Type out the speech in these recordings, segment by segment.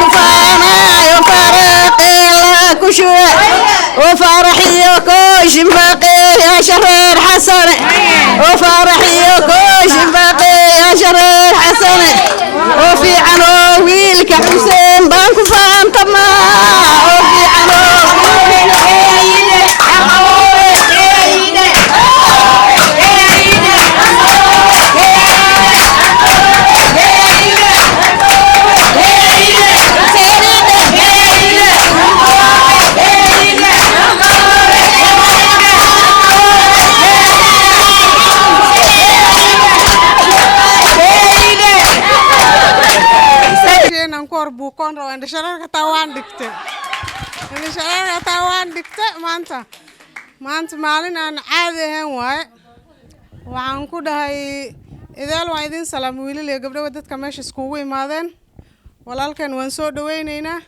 كفانا وفارقي لا كشوع وفرحي وكوش باقي يا شرير حسن وفرحي وكوش باقي يا شرير حسن وفي عناويل كحسين بانكو فان طما وفي عناويل buukon rawa indha shareerka taa waan dhigtay maanta maalin aan caadi ahayn waaye waxaan ku dhahay idaal waan idin salaam wiilal iyo gabdhaha dadka meesha iskugu imaadeen walaalkan waan soo dhaweynaynaa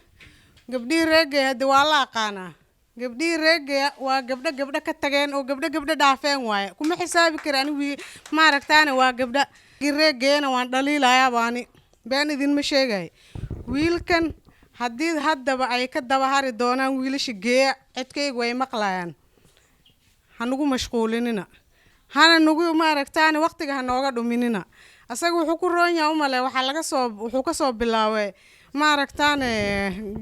gabdhii reegay hadda waa la aqaanaa gabdhii reegay waa gabdho ka tageen oo gabdho dhaafeen waaye kuma xisaabi karaan maaragtaana waa gabdho reegayna waan dhaliilayaa baani been idin ma sheegay wiilkan haddii haddaba ay ka daba hari doonaan wiilasha geeya cidkaygu way maqlayaan hanugu mashquulinina hana nugu maaragtaane waqtiga ha nooga dhuminina asaga wuxuu ku roon yahay umale wuxuu ka soo bilaabay maaragtaane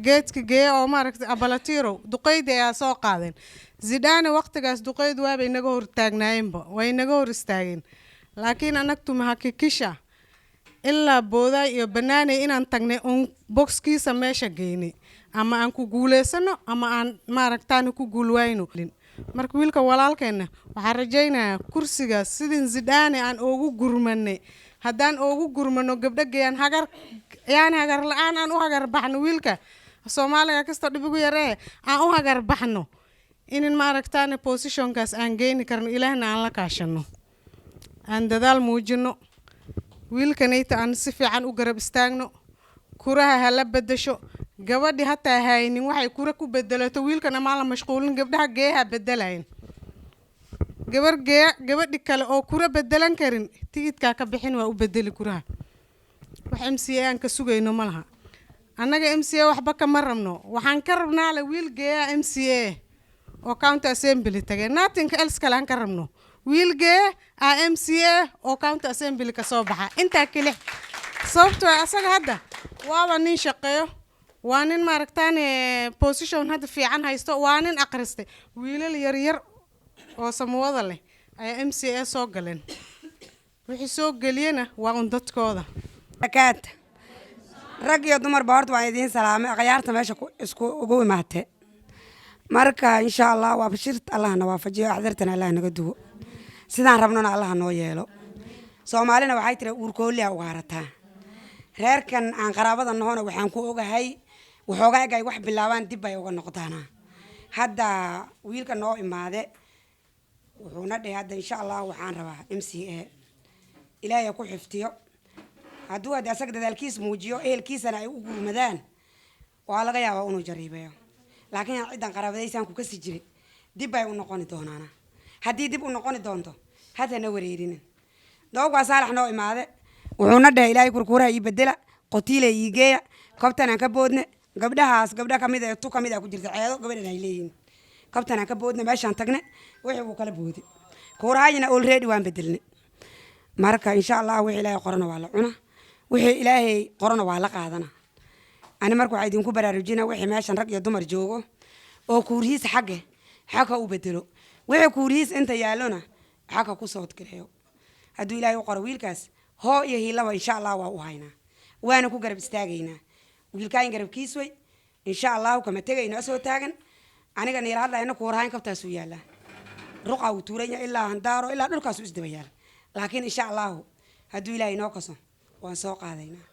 geedka geeya oo maaragta abalatiiro duqeydi ayaa soo qaadeen Zidane waqtigaas duqeydu waaba inaga hor taagnaayeenba way inaga hor istaageen laakiin anagtu ma hakikisha ilaa booda iyo banaanay inaan tagnay on boxkiisa meesha geynay ama aan ku guuleysano ama aan maaragtaan ku guulwayno marka wiilka walaalkeena waxa rajaynayaa kursigaas sidin Zidane aan ugu gurmanay haddaan ugu gurmano gabdhagayaan hagar la'aan aan u hagar baxno wiilka Soomaaliga kasta dhibigu yaree aan u hagar baxno in maaragtaan positionkaas aan geeyni karno ilaahna aan la kaashano aan dadaal muujino wiilkanayta aan si fiican u garab istaagno kuraha hala bedesho gabadhi hataa haynin waxay kura ku bedelato wiilkana ma la mashquulin gabdhaha geeha bedelayn gabadhi kale oo kura bedelan karin tigidka ka bixin waa u bedeli kuraha wax MCA aan ka sugayno malaha annaga MCA waxba kama rabno waxaan ka rabnaa la wiil geeya MCA oo county assembly tagay nothing else kale aan ka rabno wiilgee MCA oo county assembly ka soo baxa inta kale sababtoo asaga hadda waaba nin shaqeeyo waa nin maaragtaan position hadda fiican haysto waa nin aqristay wiilal yar oo samawada leh ay MCA soo galeen wixii soo galiyana waa un dadkooda akaad rag iyo dumar baartu waan idin salaamay aqyaarta meesha isku ugu imaatay marka insha Allah waa bashirta Allah na waafajiyo axdartana Allah naga duwo sidaan rabnona Allah noo yeelo Soomaalina waxay tiri uurkooliya u harataa reerkan aan qaraabada noqon waxaan ku ogahay waxoogaa ay wax bilaabaan dib ay uga noqdaana hadda wiilka noo imaade wuxuuna dhahay hadda insha Allah waxaan rabaa MCA ilaahay ku xiftiyo hadduu hadda asaga dadaalkiis muujiyo ehelkiisana ay u gurmadaan waa laga yaabaa inuu jariibayo laakiin ciidan qaraabadaysan ku kasi jiray dib ay u noqon doonaana haddii dib u noqon doonto hadana wareerinin dawga saalax noo imaade wuxuuna dhahay ilaahay kurkuuraha ii bedela qotiile ii geeya kabtan aan ka boodne gabdha kamid ah tu kamid ah ku jirta ceedo gabadhan ay leeyihiin kabtan aan ka boodne meeshaan tagne wixii uu kala boodi kuurahayna already waan bedelne marka insha Allah wixii ilaahay qorana waa la cuna wixii ilaahay qorana waa la qaadana ani marka waxa idinku baraarujina wixii meeshan rag iyo dumar joogo oo kuurihiis xagga u bedelo wixii kuurihiis inta yaalona xagga ku soo gareeyo hadduu ilaahay u qoro wiilkaas hoo iyo hiilaba insha Allah waa u haynaa waana ku garab istaagaynaa wiilkaan garabkiis way insha Allah kama tagayna soo taagan aniga neer hadlayna kuurahayn kabtaas u yaala ruqa u tuuraya ilaa handaaro ilaa dhulkaas u isdabayaal laakiin insha Allah hadduu ilaahay noo kaso waan soo qaadaynaa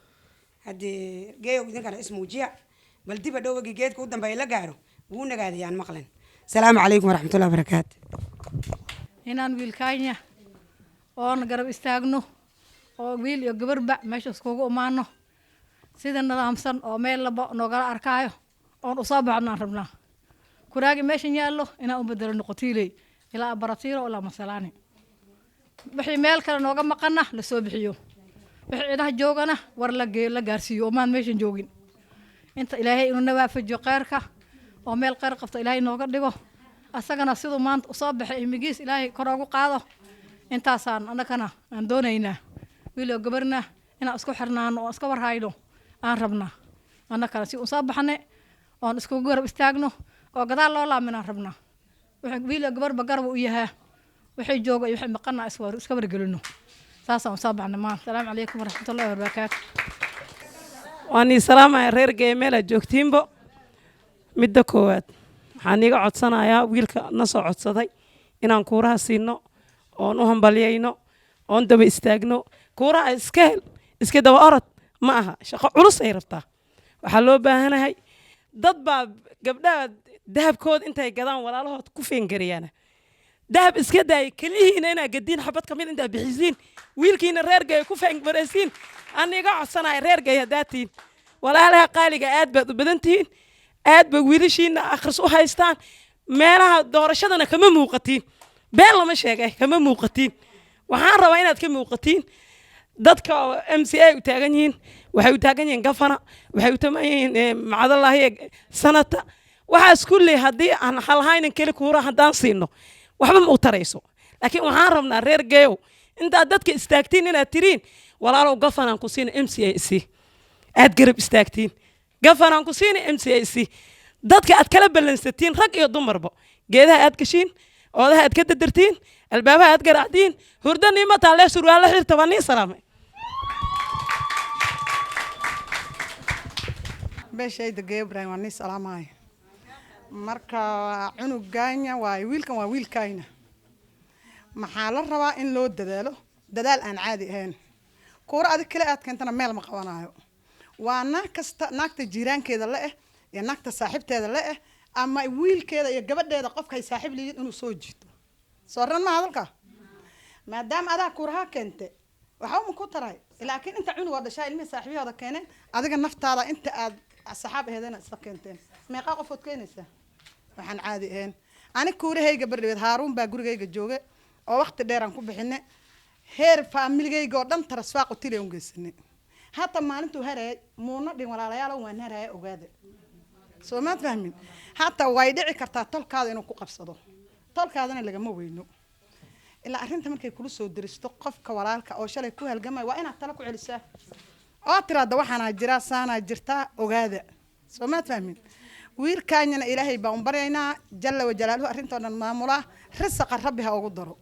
haddii geeyo idinkana ismuujiya bal dib dhowga geedka u dambeeyay la gaaro wuu nagaadayaan maqlan salaamu calaykum waraxmatullaahi wabarakaatu inaan wiilkaanya oon garab istaagno oo wiil iyo gabarba meesha iskugu imaano sida nidaamsan oo meel laba noogala arkaayo oon u soo baxnaan rabnaa kuraagi meeshan yaallo inaan u bedelo noqotiiley ilaa baratiiro ilaa masalaani wixii meel kale nooga maqana la soo bixiyo wixii ciidaha joogana war la gaarsiiyo oo maan meeshan joogin inta ilaahay inuu nawaafajiyo khayrka oo meel khayr qabto ilaahay nooga dhigo asagana sidoo maanta usoo baxay imigiis ilaahay kor ugu qaado intaasaan annagana aan doonaynaa wiil iyo gabarna inaan isku xirnaano oo iska warhayno aan rabnaa annagana si usoo baxne oon isku garab istaagno oo gadaal loo laaminaan rabnaa wiil iyo gabarba garab u yahaa waxay jooga iyo waxay maqanaa iska wargelino saasaan usoo baxnay maanta asalaamu calaykum waraxmatullaahi wabarakaatu وأني سلامة رير جيميلا جوكتيمبو مدة كواد حنيجا عطسنا يا ويلك نص عطسداي إن عن كورها سينو أو نهم باليينو أو ندب استاجنو كورها إسكال وأرد معها شق عرس عرفتها وحلو بهنا هاي ضد قبل ذهب كود أنت جدان ولا له كوفين جريانة ذهب إسكال كليه إننا قدين حبت كمان أنت بحزين ويلكين رير جاي كوفين برسين أنا قاعد صنع رير جاي داتين ولا لها قالي قاعد بدنتين قاعد بقوليشين آخر سو هايستان مالها دورشة أنا كمان موقتين بيلا مش هيك كمان موقتين وحان روينات كمان موقتين ضدك MCA وتاجنين وتاجنين قفنا وتمين مع الله هي سنة وحاس كل هدي عن حال هاين كل كورة هدان صينه وحبا موتريسو لكن وحان ربنا رير جايو أنت ضدك استاكتين إن ترين ولا لو قفنا نقصين MCA aad garab istaagtiin gafanaan ku siina MCAC dadka aad kala balansatiin rag iyo dumarba geedaha aad gashiin oodaha aad ka dadartiin albaabaha aad garaacdiin hurdaniima taale surwaala xirta bani salaamay beeshayda Gabriel waan salaamay marka cunugaanya waa wiilkan waa wiilkayna maxaa la rabaa in loo dadaal aan caadi ahayn koor aad kale aad keentana meel ma qabanayo وانا ناكت جيران كذا لا يا ناكت صاحب كذا لا أما ويل كذا يا جبل ده قف كي صاحب لي إنه سوجت صارن ما هذا ما دام هذا كورها كنت وحاول مكتراي لكن أنت عنو هذا شيء المي صاحبي هذا كان هذا النفط هذا أنت الصحاب هذين سكنتين ما يقف كنسة وحن عادي هين أنا كوري هي قبل هارون بقول جاي الجوجة أو وقت ديران كوب حنا هير فاميلي جاي قدام ترسفاق قتيل يوم جسني حتى ما أنتوا هراء مونا دين ولا ريال وين هراء وجاده سو ما تفهمين حتى وايدعي كرتا طلق هذا إنه كوقف صدو طلق هذا اللي جمو وينه إلا أنت ممكن يكون سو درس تقف كورالك أو شل يكون هالجمع وأنا أطلقوا على الساعة ترى دوحنا الجراس أنا جرتا وجاده سو ما تفهمين وير كان ينا إلهي بأمبرينا جل وجلاله أنتوا المامورة رزق ربها وقدره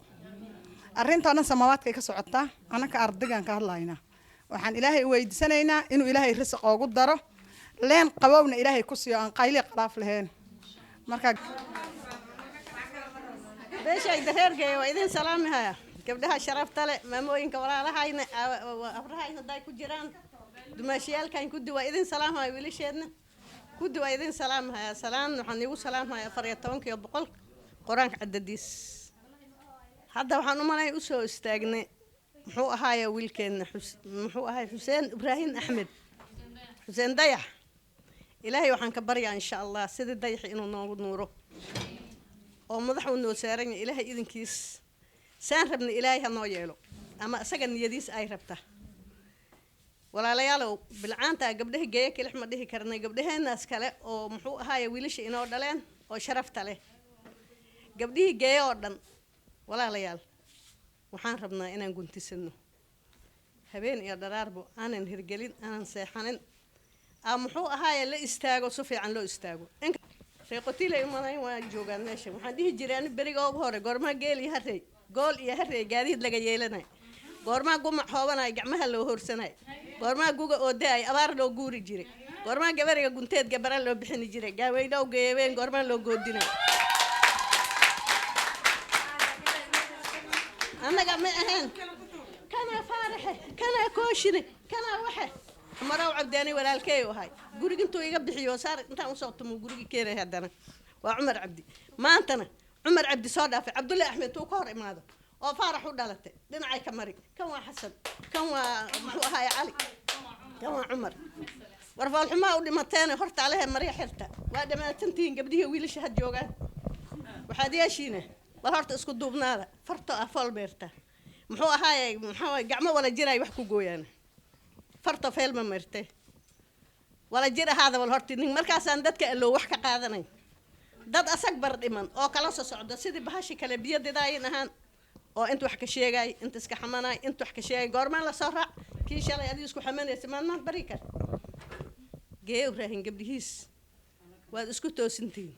أنتوا أنا سماوات كسعتها أنا كأرضيان كهلاينا waxaan ilaahay weydiisanaynaa inuu ilaahay risq ugu daro leen qabowna ilaahay ku siiyo aan qayli qalaaf lahayn marka beeshayda reerkay waa idin salaamayaa gabdhaha sharafta leh maamooyinka walaalahayna abrahayna day ku jiraan dumaashiyalkan ku waa idin salaamayaa wiilasheedna ku waa idin salaamayaa salaan waxaan igu salaamayaa 14 boqol quraanka cadadiis hadda waxaan u malay u soo istaagnay محو أهاي ويلكن محو أهاي حسين إبراهيم أحمد حسين ضيح إلهي وحن كبريا إن شاء الله سيد ضيح إنه نوره ومضح إنه سارين إلهي إذن كيس سان ربنا إلهي هنويله أما سجن يديس أي ربته ولا ليالو بالعانتا قبله جاي كل أحمد ده كرنا قبله الناس كله ومحو أهاي ويلش إنه دلين وشرفت عليه قبله جاي أردن ولا ليال waxaan rabnaa inaan guntisano habeen iyo daraarbo aanan hirgelin aanan seexanin muxuu ahaayay la istaago si fiican loo istaago reeqotiilay umanay waa joogaan meesha waxaan dhihi jireen bariga ugu hore goorma geel iyo harey gool iyo harey gaadiid laga yeelanay goorma gumac hoobanay gacmaha loo horsanay goorma guga oo day abaar loo guuri jiray goorma gabariga gunteed gabara loo bixin jiray gaaweydow geeyeen goorma loo goodinay أنا قام أهين كان فارحة كان كوشني كان وحى مرة وعبداني ولا الكيو هاي قولي أنتوا يقبل حيوسار أنت وصوتهم وقولي كيره هذانا وعمر عبدي ما أنتنا عمر عبدي صادف في عبد الله أحمد توكار ماذا وفارح ودلته دين عاي كمري كم حسن كم هاي علي كم عمر ورفع الحماة ودي متاني هرت عليها مريح حرتها وهذا ما تنتين قبليه ويل شهد جوجان وحدي أشينه وهرت اسكو دوبناده فرتو افول بيرتا محو هاي قعمه ولا جراي wax ku gooyaan farto feel ma martay ولا جرى هذا والهرتين مركز عندك اللي وحكة قاعدين dad asag bar dhiman oo kala soo socda sidii bahashi kale biyo didaaynahan oo inta wax ka sheegay inta iska xamanay inta wax ka sheegay goormaan la soo raac kii shalay adii isku xamanaysa ma bari kar geeyo rahin gabdhihiis waad isku toosintiin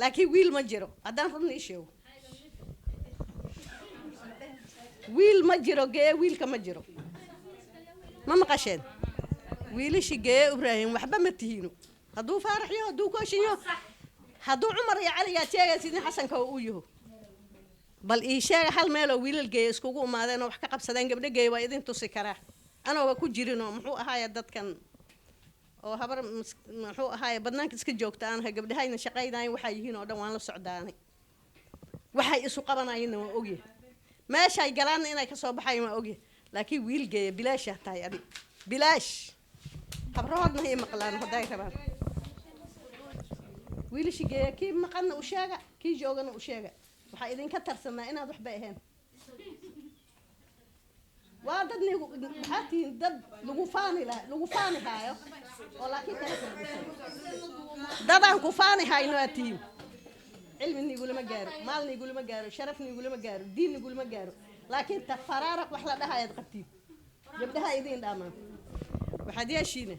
laakiin wiil ma jiro hadaan run isheeyo wiil ma jiro geeyo wiilka ma jiro ma maqasheen wiilishi geeyo Ibrahim waxba ma tihiino haduu faaraxiyo haduu kooshiyo haduu Umar iyo Ali yaa teegay sidii Xasanka uu yahay bal ii sheeg hal meel oo wiilal geey iskugu umaadeen oo wax ka qabsadeen gabdho geey waa idin tusi karaa anoo ku jirino muxuu ahaay dadkan oo habar muxuu ahaay badnaanka iska joogtaan ha gabdhahayna shaqaynayeen waxa yihiin oo dhan waan la socdaanay waxay isu qabanayeen waa ogeey meeshay galaan inay ka soo baxay ma ogeey laakiin wiil geey bilaash tahay adi bilaash habroodna ay maqlaan haday rabaan wiilish geey kii maqan u sheega kii joogana u sheega waxa idin ka tarsanaa inaad wax baaheen waa dad nigu xatiin dad lagu faani haayo oo laakiin kala dadaan ku faani hayno atiin cilmi nigu lama gaaro maal nigu lama gaaro sharaf nigu lama gaaro diin nigu lama gaaro laakiin tafaraaruq wax la dhahaayad qabtiin gabdhaha idin dhaamaan waxaad yeeshiina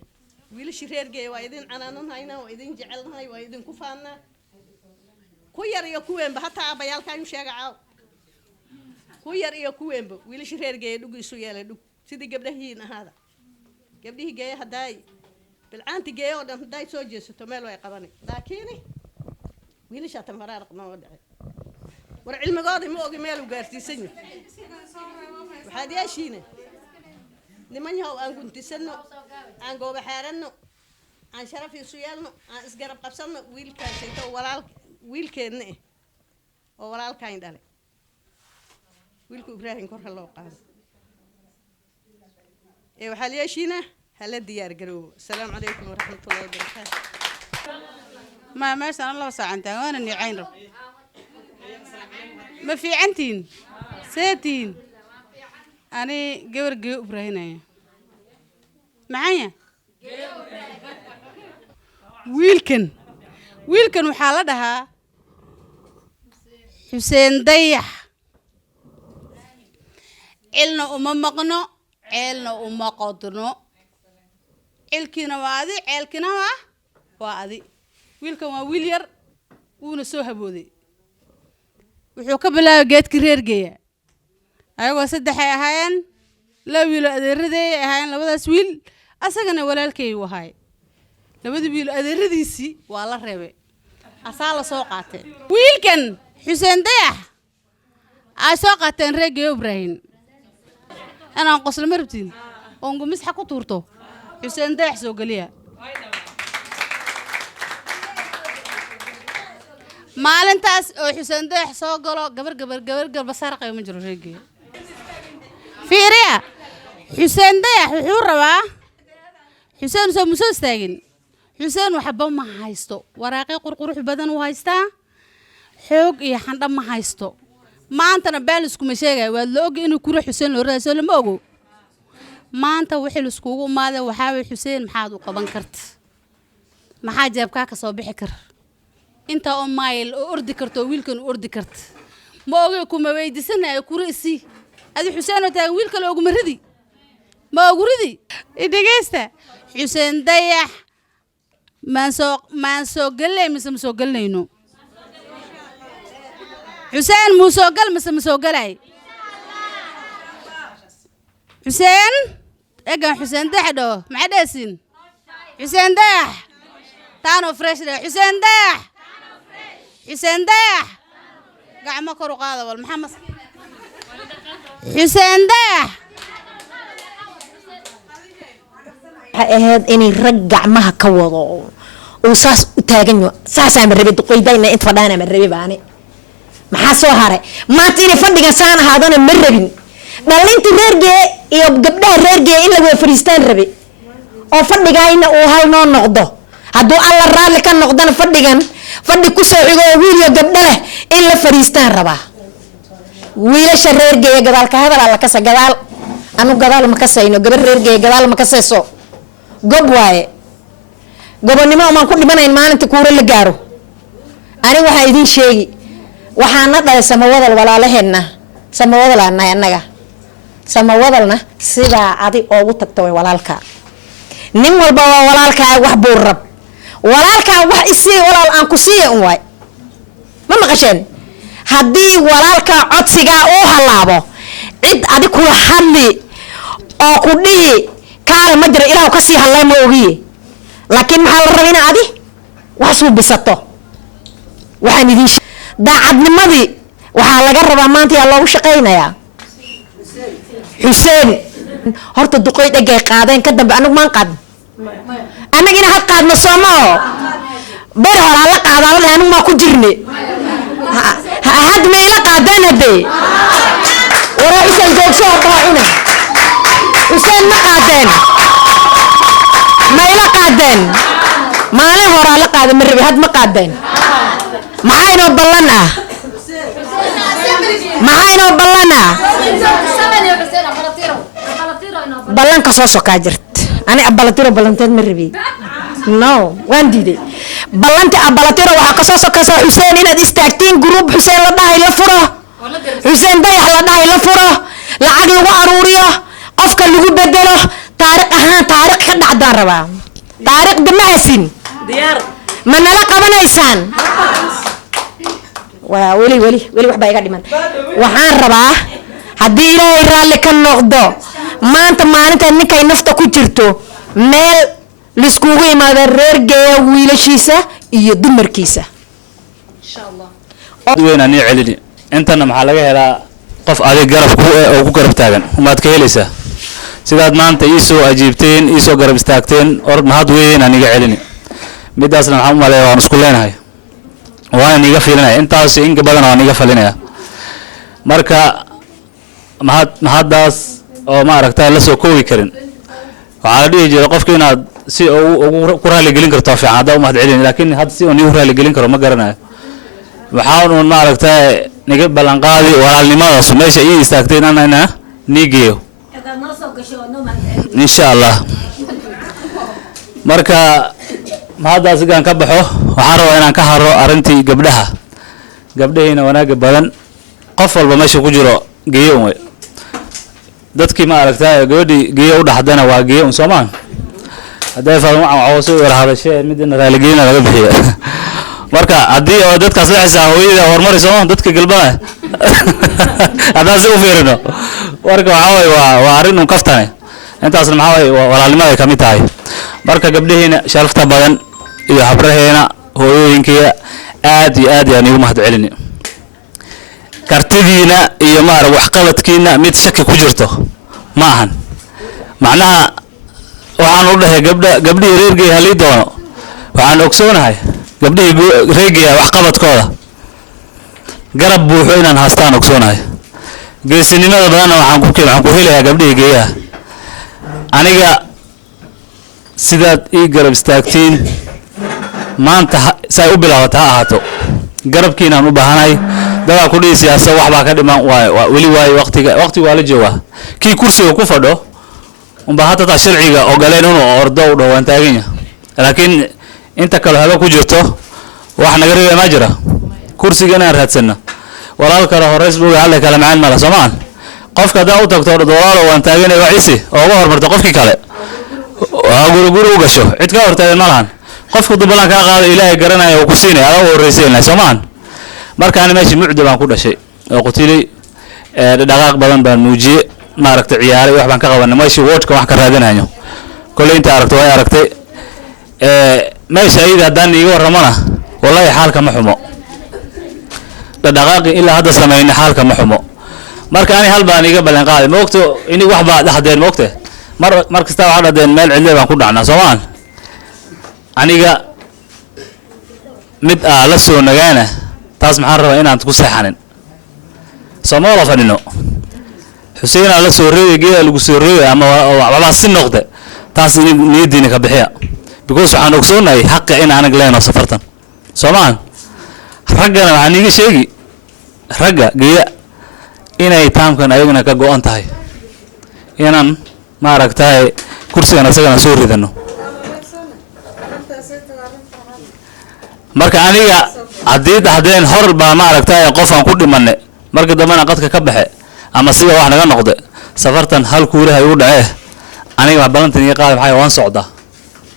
wiilish reergeey waa idin canaananayna waa idin jecelnahay waa idin ku faanna ku yar iyo kuweenba hataa abayaalkaan sheega caaw ku yar iyo kuweenba wiilish reergeey dhugiisu yeelay dhug sidii gabdhahiin ahaada gabdhihii geey haday bilcaanti geey oo dhan haday soo jeesato meel way qabanay laakiin wiilisha tafaraaruq ma wadacay war cilmigooda ma ogi meel u gaarsiisan waxaad yeeshiina niman yahow aan guntisano aan gooba xaaranno aan sharaf isu yeelno aan isgarab qabsanno wiilkaasayto wiilkeedna oo walaalkaan dhalay wiilku Ibrahim kor loo qaado waxaa leeshiina hala diyaar garoobo assalaamu calaykum waraxmatullaahi wabarakaatuh ما ماشي أنا الله ساعتين وأنا إني عين رب ما في عنتين ساتين أنا جور إبراهيم معايا ويلكن وحالتها حسين ضيح علنا مقنو علنا قدرنا علكنا وادي علكنا وادي wiilkan waa wiil yar wuuna soo habooday wuxuu ka bilaabay geedka reergeeya ayagoo saddex ay ahaayeen la wiil adeeraday ahaayeen labadaas wiil asagana walaalkay uu ahaay labada wiil adeeradiisi waa la reebay asaa la soo qaatay wiilkan Xuseen Dayax ay soo qaateen reergeeya Ibrahim anaan qoslo marabtiin oo ngumis xaq ku tuurto Xuseen Dayax soo galiya maalintaas oo Xuseen Dayax soo galo gabar basarqay ma jiro reegay fiiriya Xuseen Dayax wuxuu rabaa Xuseen soo muso istaagin Xuseen waxba ma haysto waraaqay qurqurux badan uu haystaa xoog iyo xandha ma haysto maantana baalis kuma sheegay waa la og inuu kuro Xuseen loo raasay lama ogo maanta wixii la iskugu maaday waxa Xuseen maxaad u qaban kartaa maxaa jeebka ka soo bixi kar inta oo maayl oo ordi karto wiilkan ordi karto ma oga kuma weydiisanayo kurisi adi Xuseen oo taan wiilka loogu maridi ma oguridi idageysta Xuseen Dayax maan soo galay mise ma soo galnayno Xuseen mu soo gal mise ma soo galay Xuseen eega Xuseen Dayax do ma dhaasin Xuseen Dayax taano fresh Xuseen Dayax Xuseen Dayax gacmo kor u qaada wal maxamed Xuseen Dayax ahayd inay rag gacmaha ka wado oo saas u taagan yahay saas aan rabay qoydayna inta fadhaana ma rabay baani maxaa soo haray maanta inay fadhiga saan ahaadana ma rabin dhalinta reergee iyo gabdhaha reergee in lagu fariistaan rabay oo fadhigayna uu hal noo noqdo hadduu alla raali ka noqdana fadhigan fadhi ku soo xigo wiil iyo gabdho leh in la fariistaan rabaa wiilasha reergeeya gadaal ka hadal alla ka sa gadaal anu gadaal ma ka sayno gabar reergeeya gadaal ma ka sayso gob waaye gobonnimo umaan ku dhimanayn maalinta kuura la gaaro ani waxaa idiin sheegi waxaana dhalay samawadal walaalaheenna samawadal aan nahay annaga samawadalna sidaa adi oogu tagta way walaalkaa nin walba waa walaalkaa wax buu rab walaalkaa wax isii walaal aan ku siiya un waay ma maqasheen haddii walaalkaa codsigaa uu halaabo cid adi kula hadli oo ku dhihi kaale ma jiro ilaahu ka sii hadlay ma ogiye laakiin maxaa la rabaa in adi wax suu bisato waxaan idiin daacadnimadii waxaa laga rabaa maanta yaa loogu shaqaynayaa xuseen horta duqoy dhegay qaadeen ka dambe anigu maan qaadin annagina had qaadno soomao beri hore hala qaadaa la dhahay anigu maa ku jirne had ma ila qaadaan haddee waraa xuseen joogso baa cuna xuseen ma qaadeen ma ila qaadeen maalin hore hala qaada ma rabi had ma qaadeen maxaa inoo ballan ah maxaa inoo ballan ah ballanka soo sokaa jirta ani abalatiro ballanteed ma rabi no waan diiday ballanti abalatiro waxaa kasoo sokaysa xuseen inaad istaagtiin group xuseen la dhahay la furo xuseen dayax la dhahay la furo lacag lagu aruuriyo qofka lagu bedelo taariikh ahaan taariikh ka dhacdaan rabaa taariikhda ma hasin ma nala qabanaysaan waa weli waxbaa iga dhiman waxaan rabaa haddii ilaahay raalli ka noqdo maanta maalinta ninkay nafta ku jirto meel laiskugu imaada reer geeya wiilashiisa iyo dumarkiisa weyn aan celini intana maxaa laga helaa qof adig garab oo ku garab taagan umaad ka helaysaa sidaad maanta ii soo ajiibteen ii soo garab istaagteen or mahad weyn aan iga celini midaasna waxaan u maleeyaa waan isku leenahay waan iga filinaya intaas in badan waan iga falinaya marka mahaddaas oo ma aragtaa la soo koobi karin waxaa la dhihi jiray qofka inaad si ugu raali gelin karto fiican haddaa u mahad celin laakiin had si uun igu raali gelin karo ma garanayo waxaan uun ma aragtaa niga ballanqaadi walaalnimadaas meesha ii istaagteen anana nii geeyo insha allah marka mahaddaas igaan ka baxo waxaan rabaa inaan ka haro arrintii gabdhahiina wanaaga badan qof walba meesha ku jiro geeyo un wey dadkii ma aragtaa gabadhii geeyo u dhaxdana waa geeyo un soomaan hadday faadmacawso yar hadashee midna raaligelina laga bixiya marka haddii oo dadkaas la xisaa hooyada horumari sooma dadka galbana haddaan si u fiirino marka waxaa waye waa arrin un kaftane intaasna maxaa waye walaalnimaday ka mid tahay marka gabdhahiina sharafta badan iyo habraheena hooyooyinkiia aad iyo aad ayaan igu mahad celini kartidiina iyo maarag waxqabadkiina mid shaki ku jirto ma ahan macnaha waxaan u dhahay gabdhihii reergey halii doono waxaan ogsoonahay gabdhihii reergeya waxqabadkooda garab buuxo inaan haastaan ogsoonahay geesinimada badanna waxaan ku helayaa gabdhihii geeyaha aniga sidaad ii garab istaagtiin maanta say u bilaabata ha ahaato garabkiinaan u baahanahay dadaa ku dhihi siyaasa waxbaa ka dhiman weli waayo waqti waa la joogaa kii kursiga ku fadho unbaa hatataa sharciga ogoleen inuu ordo u dhowaan taaganya laakiin inta kale haba ku jirto wax naga reebaya ma jira kursiga inaan raadsanno walaal kale horeys buuga hadle kale macaan mala soomaan qofka haddaa u tagto walaalo waan taaganay waciisi oo uga hormarto qofkii kale waa guri u gasho cid ka hortaagan ma lahan qofku dubalaan kaa qaada ilaahay garanaya uu ku siinaya adaa u horreysaynay soomaan markaana meeshii mucdo baan ku dhashay oo qutilay dhaqaaq badan baan muujiyey maaragtay ciyaaray wax baan ka qabanay meeshii woodhka wax ka raadinayo kolley inta aragto way aragtay meesha ayada haddaan iiga warramana wallahi xaalka ma xumo dhaqaaqi ilaa hadda samaynay xaalka ma xumo marka ani hal baan iiga ballan qaaday ma ogto inig wax baa dhaxdeen ma ogte mar kasta waxaa dhadeen meel cidle baan ku dhacnaa soomaan aniga mid la soo nagaana taas maxaan rabaa inaan ku seexanin sooma wada fadhino xuseenaa la soo reebay geeda lagu soo reebay ama waxbaa si noqde taas niyadiina ka bixiya because waxaan ogsoonahay xaqa in aanag leenoo safartan soomaan raggana waxaan iiga sheegi ragga geeya inay taamkan ayagana ka go-an tahay inaan maaragtahay kursigan isagana soo ridano marka aniga haddii dhahdeen hor baa maaragtay qofaan ku dhimanay marka dambana qadka ka baxe ama siga wax naga noqde safartan hal kuulaha igu dhacee aniga ma balantan iyo qaad maxay waan socdaa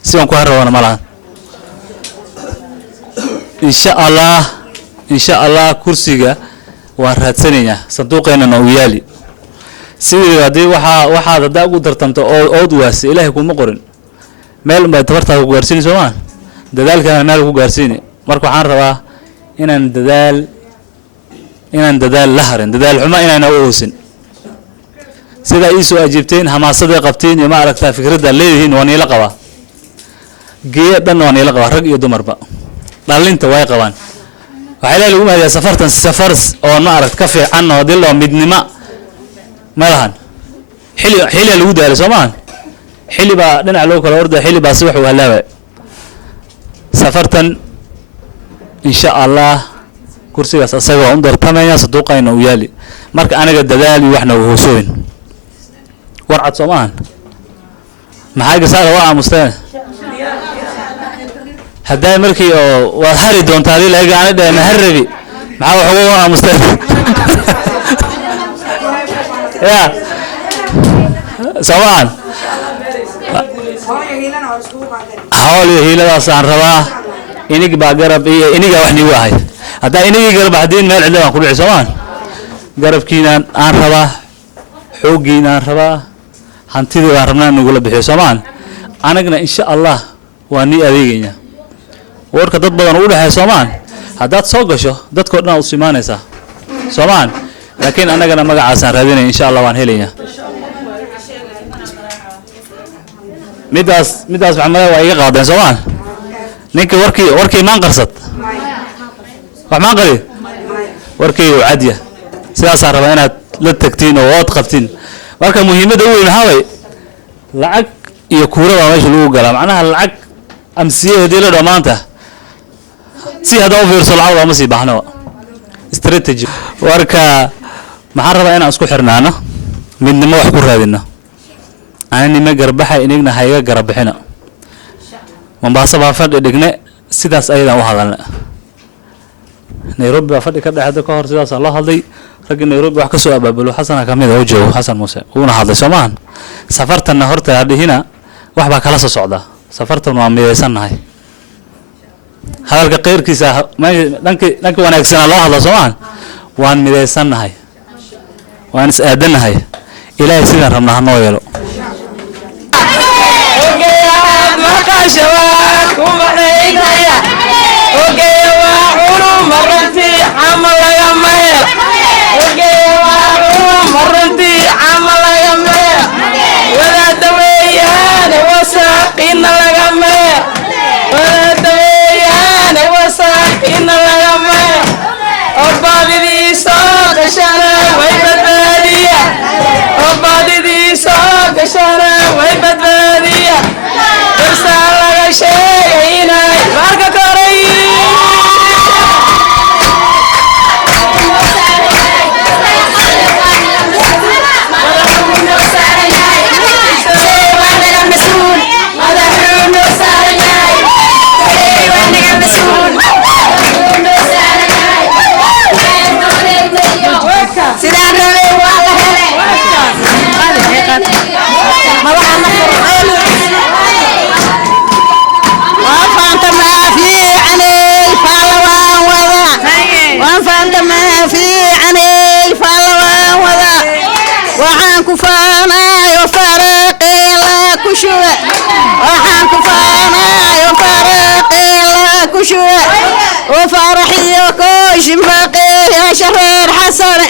si aan ku harroona malahan insha Allah kursiga waan raadsanaynaa sanduuqeennana uu yaali sidii haddii waxaad haddaa ugu dartamto ood waasi ilaahay kuma qorin meel unbaa tabartaada ku gaarsiini soomaan dadaalkana meel ku gaarsiini marka waxaan rabaa inaan dadaal la harin dadaal xumo inaan u hoosin sidaa ii soo ajiibteen hamaasadii qabteen iyo ma aragtaa fikradda leedihiin waan ila qabaa geeya dhan waan ila qabaa rag iyo dumarba dhalinta way qabaan waxay lagu mahadiyaa safartan safars oo ma aragt ka fiican oo dil oo midnimo malahan xili lagu daalay soomaan xili baa dhinac loo kala orday xili baa si wax u halaabay safartan insha Allah kursigaas asaga oo dartamaya saduuqayna u yaali marka anaga dadaal iyo waxna u hoosooyin warcad soomaan maxay gasaara waa aamusteen hadday markii oo waa hari doontaa adii laga aan dheena harabi maxaa wax ugu aamusteen ya soomaan hawli hiiladaas aan rabaa inig baa garab iyo iniga wax nigu ahay haddaa inigii garab haddiin meel cidla baan ku dhici soomaan garabkiinaan aan rabaa xooggiinaan rabaa hantidii baan rabnaa nagula bixiyo soomaan anagna insha Allah waa nii adeegayna warka dad badan u dhaxay soomaan haddaad soo gasho dadkoo dhan u simaanaysaa soomaan laakiin anagana magacaasaan raadinay insha Allah waan helaynaa midaas maxamed waa iga qaadeen soomaan ninka warkii maan qarsad wax maan qali warkii uu cadiya sidaasaan rabaa inaad la tagtiin oo ood qabtiin marka muhiimadda ugu weyn maxaa way lacag iyo kuura baa meesha lagu galaa macnaha lacag amsiye hadii la dhamaanta si hada u fiirso lacag lama sii baxno strategy warka maxaan rabaa inaan isku xirnaano midnimo wax ku raadino aanima garbaxa inagna hayga garabixina Mombasa baa fadhi dhigne sidaas ayadaan u hadalna Nairobi baa fadhi ka dhaxda ka hor sidaas loo hadlay rag Nairobi wax ka soo abaabulo Xasan kamid oo joogo Xasan Muuse uuna hadlay Soomaan safartan horta hadhina wax baa kala soo socda safartan waa mideysanahay hadalka qeyrkiisa dhanka wanaagsan loo hadlo Soomaan waan mideysanahay waan is aadanahay ilaahay sidaan rabnaa noo yeelo شواك ومعينيا وقيوا عروم مرنتي عمل يمير وقيوا عروم مرنتي عمل يمير ولا دويان وساقين لغمير ولا دويان وساقين لغمير وبعد ذي ساق شرع ويبدالية وبعد ذي ساق شرع ويبدالية رسالة شيئين بارك كريم وفرحي وكوش مفاقي يا شهر حسن